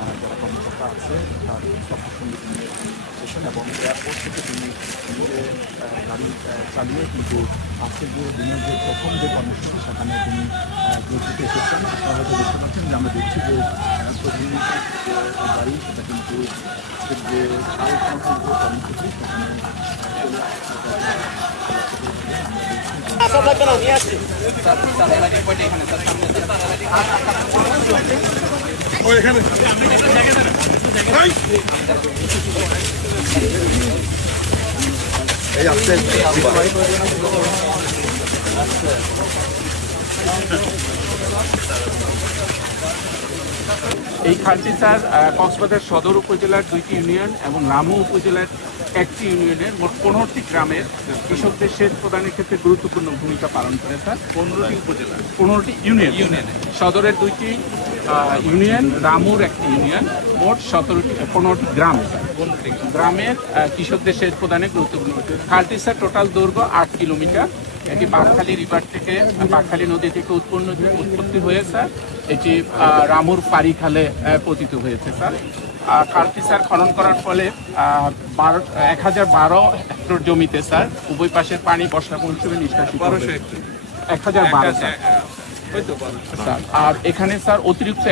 আমাদের যারা কর্মকর্তা আছে তার সবার সঙ্গে তিনি এসেছেন এবং এয়ারপোর্ট থেকে তিনি নিজে গাড়ি চালিয়ে কিন্তু আজকের যে দিনের যে প্রথম যে কর্মসূচি সেখানে তিনি যোগ দিতে এসেছেন। আপনারা হয়তো দেখতে পাচ্ছেন যে আমরা দেখছি যে প্রধানমন্ত্রীর যে গাড়ি সেটা কিন্তু আজকের যে কর্মসূচি সেখানে চলে এই খালটি স্যার কক্সবাজার সদর উপজেলার 2টি ইউনিয়ন এবং রামু উপজেলার 1টি ইউনিয়নের মোট 15টি গ্রামের কৃষকদের সেচ প্রদানের ক্ষেত্রে গুরুত্বপূর্ণ ভূমিকা পালন করে স্যার। 15টি উপজেলা, 15টি ইউনিয়ন, সদরের 2টি ইউনিয়ন, রামুর 1টি ইউনিয়ন, মোট 15টি গ্রাম গ্রামের কৃষকদের সেচ প্রদানে গুরুত্বপূর্ণ। খালটি স্যার টোটাল দৈর্ঘ্য 8 কিলোমিটার। এটি বাঁকখালী রিভার থেকে, বাঁকখালী নদী থেকে উৎপত্তি হয়ে স্যার এটি রামুর পাড়ি খালে পতিত হয়েছে স্যার। খালটি স্যার খনন করার ফলে 1012 হেক্টর জমিতে স্যার উভয় পাশের পানি বর্ষা মৌসুমে নিষ্কাশিত 1012 স্যার। আর এখানে স্যার অতিরিক্ত